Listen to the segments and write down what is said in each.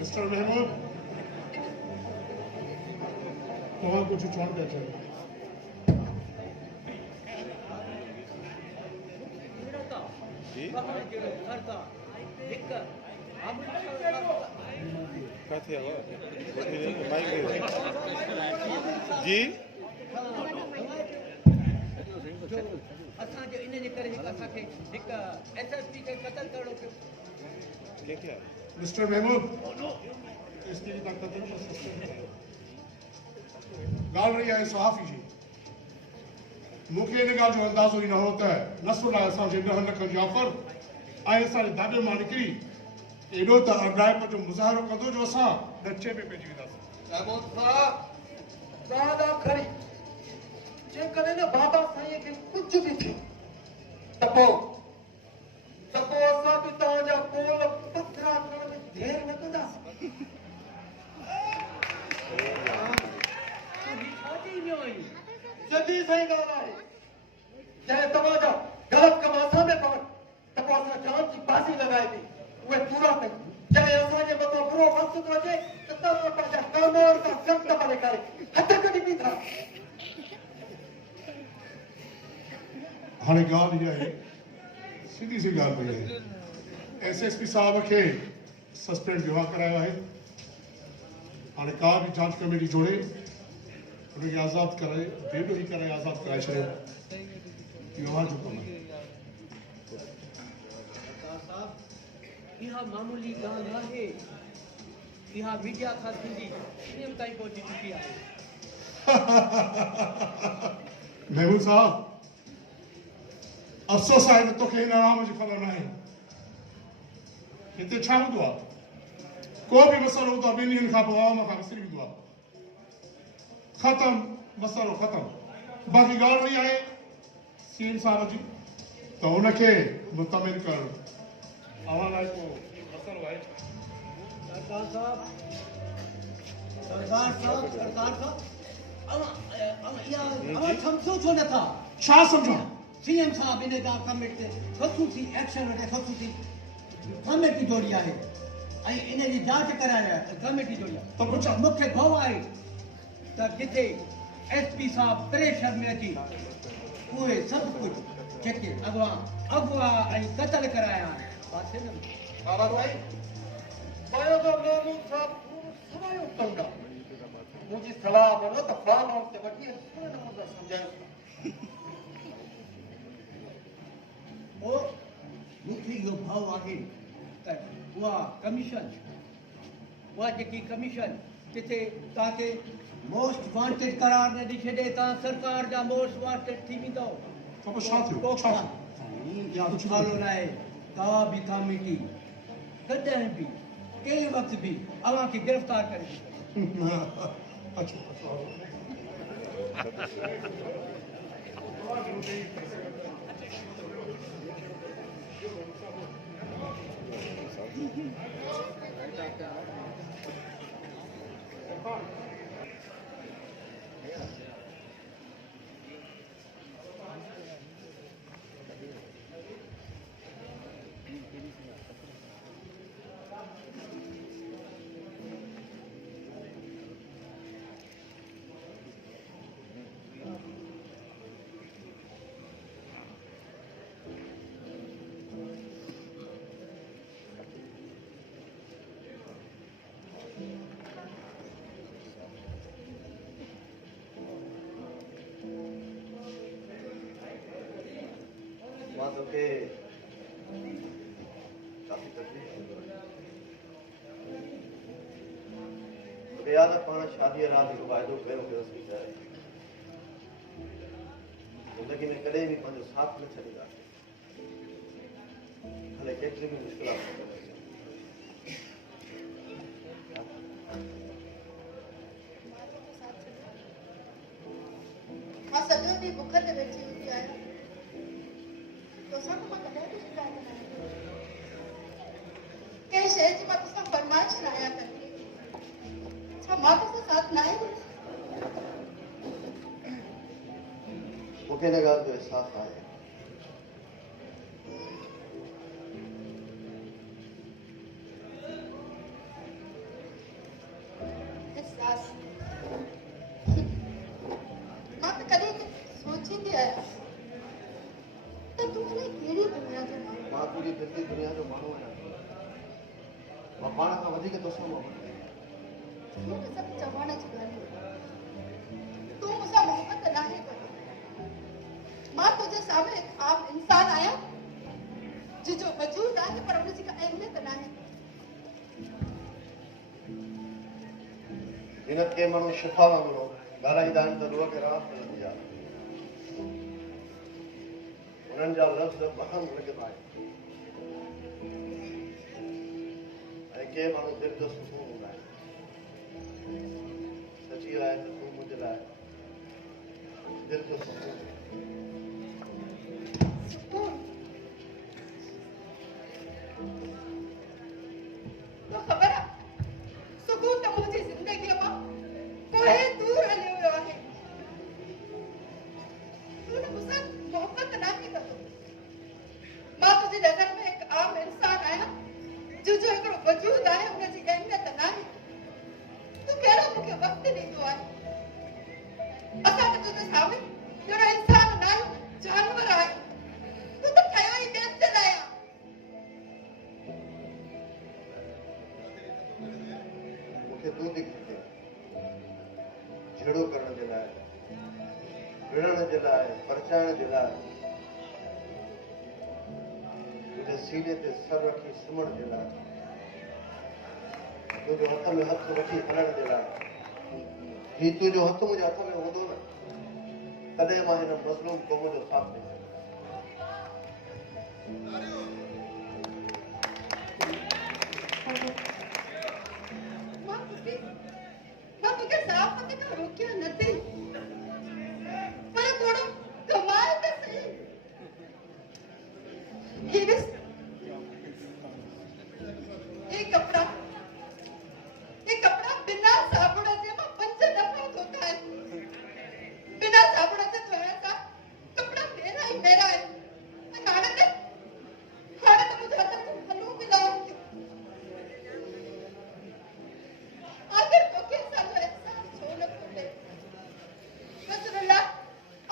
Mister Mahmood तव्हां कुछ चवण पिया चाहियो जी असांजे इन जे करे असांखे हिकु SSP खे क़तल करणो पियो क्या मिस्टर महमूद इसकी ताकत गाल रही है सहाफ़ी जी मूंखे इन ॻाल्हि जो अंदाज़ो ई न हो त नसरुल्लाह असांजे ॾह लख जाफ़र ऐं असांजे दाॿे मां निकिरी एॾो त अॻाइप जो मुज़ाहिरो कंदो जो असां ॾचे में पइजी वेंदासीं महमूद साहब दादा खड़ी जेकॾहिं न बाबा साईं खे कुझु बि थिए त पोइ असां बि तव्हांजा कोल पथरा करण में देरि न कंदासीं जल्दी सही ॻाल्हि आहे चाहे तव्हांजा ग़लति कम असां में पवनि त पोइ असां जान जी बाज़ी लॻाइबी उहे पूरा कयूं चाहे असांजे मथां बुरो वक़्तु थो अचे त तव्हां पंहिंजा कर्म और खां सख़्त भरे करे हथ कढी बीठा हाणे ॻाल्हि इहा आहे सीधी सी ॻाल्हि पई आहे SSP साहब खे सस्पेंड विवाह करायो आहे हाणे का बि जांच कमेटी जोड़े उनखे आज़ादु करे बेॾोही करे आज़ादु कराए छॾियो विवाह जो कमु आहे इहा मामूली ॻाल्हि आहे इहा मीडिया खां थींदी इन ताईं पहुची चुकी आहे महमूद साहब अफ़सोस आहे त तोखे हिन आराम जी ख़बर न आहे हिते छा हूंदो आहे को बि मसइलो हूंदो आहे ॿिनि ॾींहंनि खां पोइ आवाम खां विसरी वेंदो आहे ख़तम मसइलो ख़तम बाक़ी ॻाल्हि रही आहे CM साहब जी त हुनखे मुतमिन करणु अवां लाइ को मसइलो आहे सरदार साहब अवां सम्झो छो नथा छा सम्झो CM साहब इन ॻाल्हि कमेटी ते ख़ुसूसी एक्शन वठे ख़ुसूसी कमेटी जोड़ी आहे ऐं इन जी जांच कराए कमेटी जोड़ी आहे त पुछो मूंखे भउ आहे त जिते SP साहब प्रेशर में अची उहे सभु कुझु जेके अॻुवा ऐं क़तल कराया आहिनि बाबा भाई मां तो महमूद साहब सवायो कंदा मुंहिंजी सलाह मनो त फार्म हाउस ते वठी पूरे नमूने सम्झायो मूंखे इहो भाव आहे त उहा कमीशन उहा जेकी कमीशन जिथे तव्हांखे मोस्ट वांटेड करार न ॾेई छॾे तव्हां सरकार जा मोस्ट वांटेड थी वेंदव त पोइ छा थियो छा थियो कुझु नालो न आहे का बि कमेटी कॾहिं बि कंहिं वक़्तु बि अव्हांखे गिरफ़्तार करे अच्छा के काफी तकलीफ तो याद है पाना शादी रात को वायदो कयो के रस्मी जाए जिंदगी में कदे भी पंहिंजो साथ न छॾींदा भले केतिरी बि मुश्किलात मां सॼो ॾींहुं बुख ते वेठी हूंदी आहियां तोसां त मां कॾहिं बि शिकायत न कई कंहिं शइ जी मां तोसां फरमाइश न आहियां कंदी छा मां तोसां साथ न आहे मूंखे हिन ॻाल्हि जो एहसासु आहे तुझी दिल की दुनिया जो माण्हू आहियां मां पाण खां वधीक तोसां मोहबत कयां तूं त सभु चवण जी ॻाल्हि तूं मूंसां मोहबत नाहे कयो मां तुंहिंजे साम्हूं हिकु आम इंसान आहियां जिजो वजूद आहे पर उनजी का अहमियत नाहे हिन के माण्हू शिफ़ा वांगुरु ॻाल्हाईंदा आहिनि त रूह खे राहत मिलंदी आहे उन्हनि जा लफ़्ज़ बहम लॻंदा आहिनि ऐं के माण्हू दिलि जो सुकून हूंदा आहिनि सची आहे त तूं मुंहिंजे लाइ दिलि जो सुकून सुकून तो ख़बर आहे सुकून त मुंहिंजी ज़िंदगीअ मां कोई दूर हलियो वियो आहे तूं त मूंसां मोहबत नाहे कंदो मां तुंहिंजी नज़र में हिकु आम इंसान आहियां जिजो हिकिड़ो वजूद आहे हुनजी अहमियत नाहे तूं कहिड़ो मूंखे वक़्तु ॾींदो आहे असां त तुंहिंजे साम्हूं जहिड़ो इंसान न आहियूं जानवर आहे तूं त ठहियो ई बेइज्जत आहियां मूंखे तूं थी खपे झेड़ो करण जे लाइ विढ़ण जे लाइ परचाइण जे लाइ तुंहिंजे सीने ते सर रखी सुम्हण जे लाइ तुंहिंजे हथ में हथ रखी हलण जे लाइ ही तुंहिंजो हथ मुंहिंजे हथ में हूंदो न तॾहिं मां हिन मज़लूम क़ौम जो साथ ॾेई मां तोखे साफ़ पते खां रोकिया न थी पर थोड़ो कमाल त सही ही ॾिस ये कपड़ा बिना साबुण जे मां 5 दफ़ा धोता है बिना साबुण जे धोया था कपड़ा मेरा ही मेरा है हाणे त मुंहिंजे हथ में हलूं बि न आखिर तोखे असांजो एहसास छो न खुले रसूलुल्लाह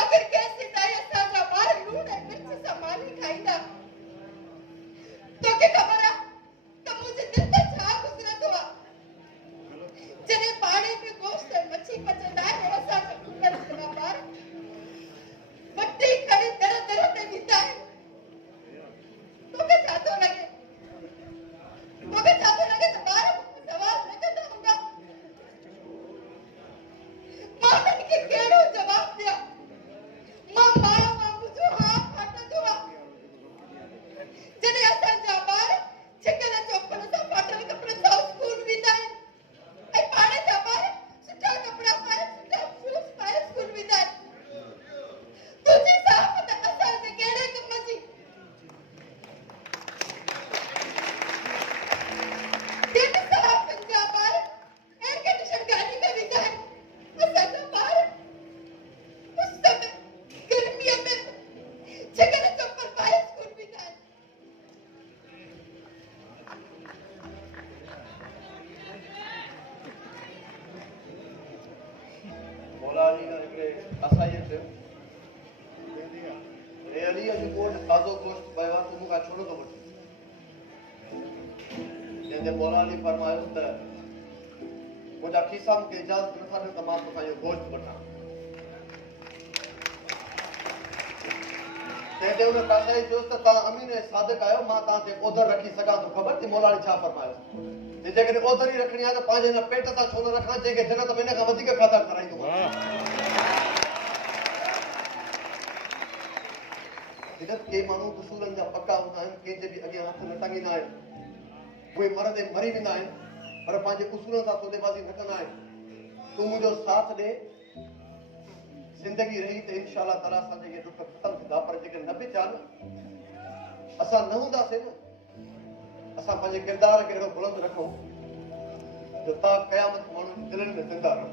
आखिर कैसी ताई असांजा ॿार लूण ऐं मिर्च सां मानी खाईंदा तोखे ख़बर आहे त मुंहिंजे दिलि ते छा गुज़रंदो आहे जॾहिं पाणी में गोश्त ऐं मच्छी पचंदा आहिनि असांजा कुकर जहिड़ा ॿार वटी खणी दर दर ते बीठा आहिनि तोखे छा थो लॻे त ॿार मूंखे सवाल न कंदा हूंदा मां उन्हनि खे कहिड़ो जवाबु ॾियां मां माउ मुंहिंजो हाथ फाटंदो आहे जॾहिं असांजा ॿार छिकल चोपड़ सां फाटल कपिड़े सां स्कूल वेंदा आहिनि ऐं पाण जा ॿार सुठा कपिड़ा पाए सुठा शूज़ पाए स्कूल वेंदा आहिनि तुंहिंजी साफ़ त असांजे कहिड़े कम जी दिन साफ़ पंहिंजा ॿार एयर कंडीशन गाॾी में वेंदा आहिनि असांजा ॿार उस में गर्मीअ में छिकल चोपड़ पाए स्कूल वेंदा आहिनि मौला अली खां हिकिड़े असाईअ चयो हे अलीअ जो कोट ताज़ो गोश्त पियो आहे तूं मूंखां छो नथो वठी जंहिंजे मौला अली फरमायो त मुंहिंजा खीसा मूंखे इजाज़त नथा ॾियनि त मां तोखां इहो गोश्त वठां तंहिंते हुन काशाई चयोसि त तव्हां अमीन ऐं सादिक आहियो मां तव्हां ते ओधर रखी सघां थो ख़बर थी मौला अली छा फरमायो जेकॾहिं ओधर ई रखणी आहे त पंहिंजे हिन पेट सां छो न रखां जंहिंखे जन्नत में हिन खां वधीक खाधा खाराईंदो हिन के माण्हू उसूलनि जा पका हूंदा आहिनि कंहिंजे बि अॻियां हथ न टंगींदा आहिनि उहे मरंदे मरी वेंदा आहिनि पर पंहिंजे उसूलनि सां सौदेबाज़ी न कंदा आहिनि तूं मुंहिंजो साथ ॾे ज़िंदगी रही त इंशाअल्लाह ताला असांजे इहे दुख ख़तमु थींदा पर जेके न बि थिया न असां न हूंदासीं न असां पंहिंजे किरदार खे अहिड़ो बुलंद रखूं जो तव्हां क़यामत माण्हुनि जी दिलनि में ज़िंदा रहो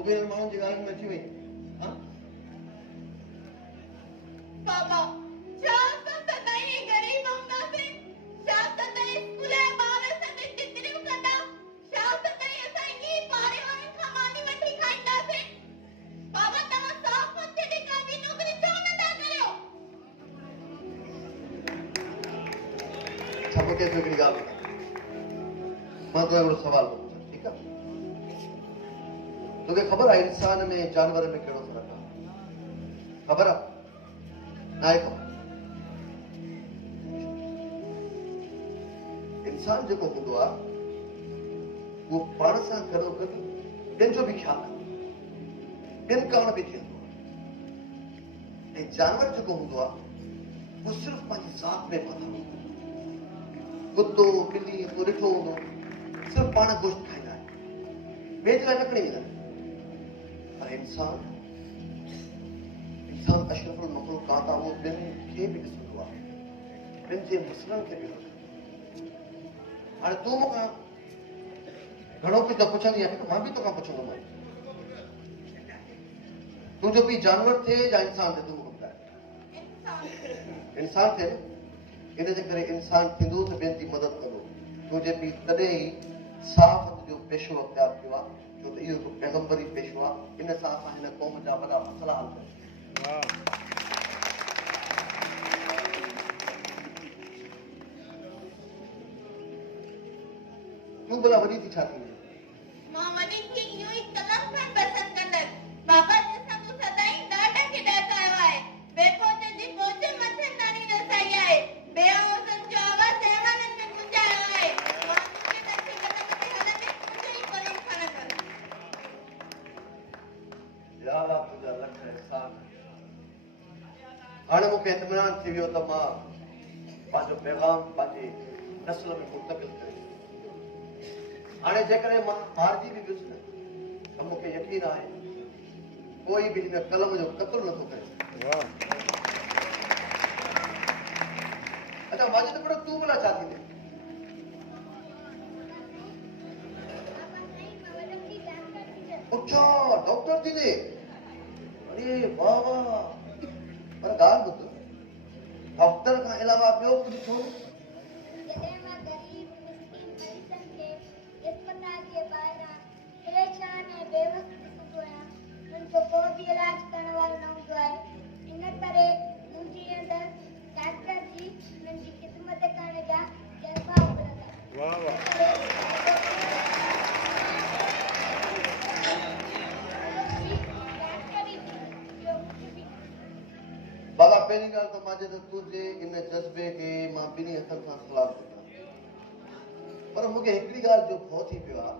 तू भी माण्हुनि जी ॻाल्हियुनि में अची वई हाँ? बाबा शाम तक नहीं गरीब होंदा से शाम तक स्कूले बार संग चित्रियूं कंदा शाम तक असां ई पारे वारनि खां मानी वठी खाईंदा से बाबा तव्हां साफ़ मुंहिंजे ॾिका जी नौकरी छो नथा करियो छा मूंखे हिकिड़ी ॻाल्हि ॿुधाए मां तोखे हिकिड़ो सुवाल थो पुछां ठीकु आहे तोखे ख़बर आहे इंसान में जानवर में कहिड़ो फ़र्क़ु आहे ख़बर आहे ना आहे ख़बर इंसान जेको हूंदो आहे उहो पाण सां गॾो गॾु ॿियनि जो बि ख़्यालु रखंदो ॿियनि कारण बि थींदो ऐं जानवर जेको हूंदो आहे उहो सिर्फ़ु पंहिंजी ज़ात में पतो कुत्तो ॿिली तूं ॾिठो हूंदो सिर्फ़ु पाण गोश्त खाईंदा आहिनि ॿिए जे लाइ न खणी ईंदा पर इंसान अशरफुल मखलूक़ात आहे उहो ॿियनि खे बि ॾिसंदो आहे ॿियनि जे मसइलनि खे बि ॾिसंदो हाणे तूं मूंखां घणो कुझु त पुछंदी आहीं त मां बि तोखां पुछंदोमांइ तुंहिंजो पीउ जानवर थिए या इंसान थिए तूं मूंखे ॿुधाए इंसान थिए न इन जे करे इंसान थींदो त ॿियनि जी मदद कंदो तुंहिंजे पीउ तॾहिं ई साफ़ जो पेशो अख़्तियार कयो आहे छो त इहो हिकु पैगंबरी पेशो आहे इन सां असां हिन क़ौम जा वॾा मसइला हल कयूं तूं भला वॾी थी छा थींदी मां वॾी थी यूं ई कलम खां पसंदि कंदसि बाबा जैसा तूं सदाई ॾाढा खिॾाता आयो आहे बेपोच जी पोच मथे नानी रसाई आहे बेहोसन जो आवाज़ जहाननि में गुंजायो आहे मां तुंहिंजे नक्शे कदम ते हलंदे तुंहिंजो ई कलम खणंदसि या अल्लाह तुंहिंजा लख एहसान हाणे मूंखे इत्मिनान थी वियो त मां पंहिंजो पैगाम पंहिंजी नस्ल में मुंतकिल करे हाणे जेकॾहिं मां हारजी बि वियुसि न त मूंखे यकीन आहे कोई बि हिन कलम जो क़त्ल नथो करे अच्छा मां चयो तूं भला छा थींदे अच्छा डॉक्टर थींदे अरे वाह वाह पर ॻाल्हि ॿुध डॉक्टर खां अलावा ॿियो कुझु छो जॾहिं मां ग़रीब मिस्किन मरीज़नि खे इस्पताल जे ॿाहिरां परेशान ऐं बेवस ॾिसंदो आहियां उन्हनि जो को बि इलाज करण वारो न हूंदो आहे इन करे मुंहिंजी अंदरि डॉक्टर जी उन्हनि जी ख़िदमत करण जा जज़्बा उभरंदा बाबा पहिरीं ॻाल्हि त मां चयो त तुंहिंजे इन जज़्बे खे मां ॿिन्ही हथनि सां सलाम थो कयां पर मूंखे हिकिड़ी ॻाल्हि जो भउ थी पियो आहे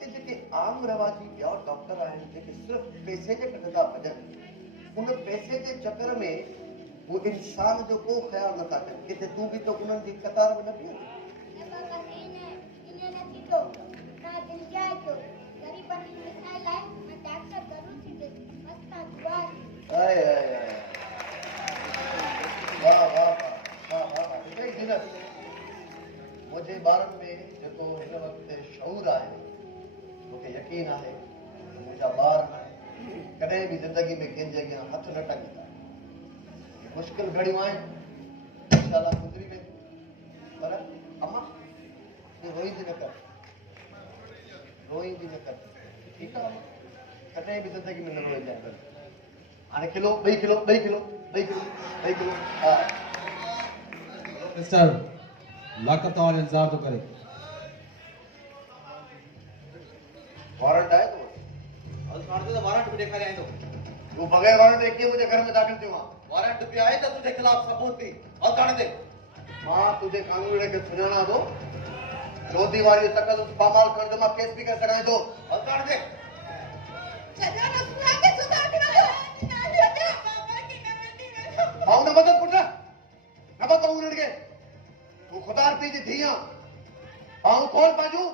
कि जेके आम रवाजी ॿिया डॉक्टर आहिनि जेके सिर्फ़ु पैसे जे करे था भॼनि उन पैसे जे चकर में वो इंसान जो को ख़्यालु नथा कनि किथे तूं बि त उन्हनि जी कतार में न बीहे मुंहिंजे ॿारनि में जेको हिन वक़्तु शऊर आहे मूंखे यकीन आहे मुंहिंजा ॿार कॾहिं बि ज़िंदगी में कंहिंजे अॻियां हथ न टंगींदा मुश्किल घड़ियूं आहिनि इंशाअल्लाह गुज़री वेंदियूं पर अमा तूं रोईंदी न कर ठीकु आहे कॾहिं बि ज़िंदगी में न रोईंदा हाणे किलो ॿई किलो हा मिस्टर लाकत तव्हांजो इंतज़ार थो करे वारंट आहे तो वारंट बि ॾेखारे आईंदो तूं बग़ैर वारंट जे कीअं मुंहिंजे घर में दाख़िल थियो आहे वारंट बि आहे त तुंहिंजे ख़िलाफ़ सबूत थी हथाणे दे मां तुंहिंजे कानून खे सुञाणा थो चौथी वारी तकल्लुफ़ पामाल करण जो मां केस बि करे सघां थो हथाणे दे मां उन मदद पुट न बता उन्हनि खे तूं ख़ुदा पीउ जी धीउ आहे ऐं खोल पंहिंजूं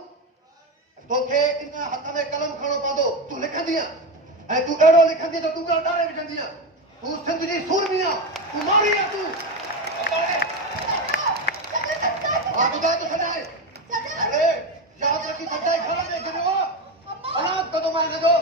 तोखे इन हथ में कलम खणणो पवंदो तूं लिखंदी ऐं तूं अहिड़ो लिखंदी त तूं ॾाढे विझंदी तूं सिंध जी सूरमी आहे तूं मारी आहे तूं मां ॿुधाए थो छॾां अरे यादि रखी सचाई घर में गिरियो अनाथ कदम आहे हिन जो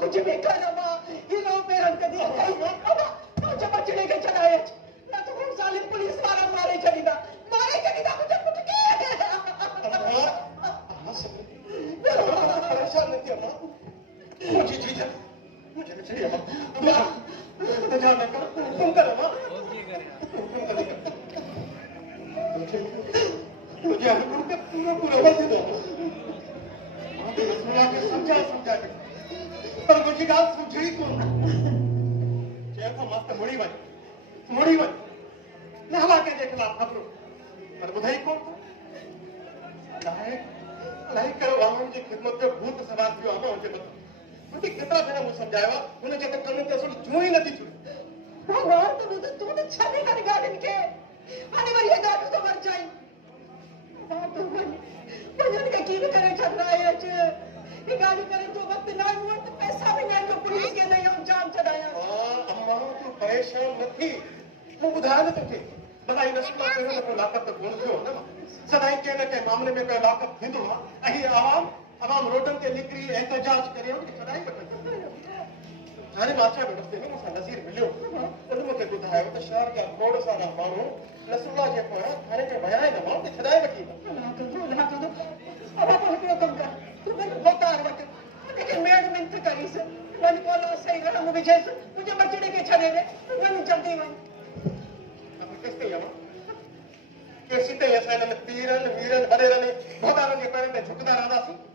कुछ भी कर मां ये लो पेरन कदी मुझे बचने के चलाए ना तो कौन साले पुलिस वाला मारे चलीदा मुझे कुछ के परेशान नहीं अम्मा मुझे जीजा मुझे नहीं चाहिए अम्मा ध्यान रखो तुम करो अम्मा मुझे अनुकूल के पूरा वक्त दो सुना के समझा के पर मुझे बात समझी कौन चेको मस्त मुड़ी वई नहला के देखला खबरो पर बुधाई कौन लाइक करो वाहन जी खिदमत में भूत सवार थियो आमा मुझे बता मुझे कितना भेरा मुझे समझाया उन्हें जब तक करने ते असली जो ही नहीं छुड़ी भगवान तू तो छने कर गार्डन के आने वाली गार्डन तो मर जाई बात तो बन का की करे चल रहा है आज ये गाड़ी करे तो वक्त ना हुआ तो पैसा भी नहीं जो पुलिस के नहीं हम जान चढ़ाया अम्मा तू परेशान नहीं मैं बुधाया न तुझे बताई नस्ल में तो लाकअप तक बोल थियो ना सदाई के मामले में कोई लाकअप थींदो अही आवाम रोडन ते निकरी एहतजाज करे उनकी सदाई बटन हाणे माचा में रस्ते में मुसा नज़ीर मिलियो उन मूंखे ॿुधायो त शहर जा खोड़ सारा माण्हू नसरुल्ला जे पोयां थाने में विया आहिनि माण्हू खे छॾाए वठी अब आप हिकिड़ो कमु कर तू मैंने बोकार वटि लेकिन मेड मिंथ करीस वन कोलो सही रंग विझेस मुझे बचड़े के छॾे दे वन जल्दी वन अब किसते आवा केसी ते असां हिन में पीरन वीरन वॾेरनि भॻवाननि जे पैरनि में झुकंदा रहंदासीं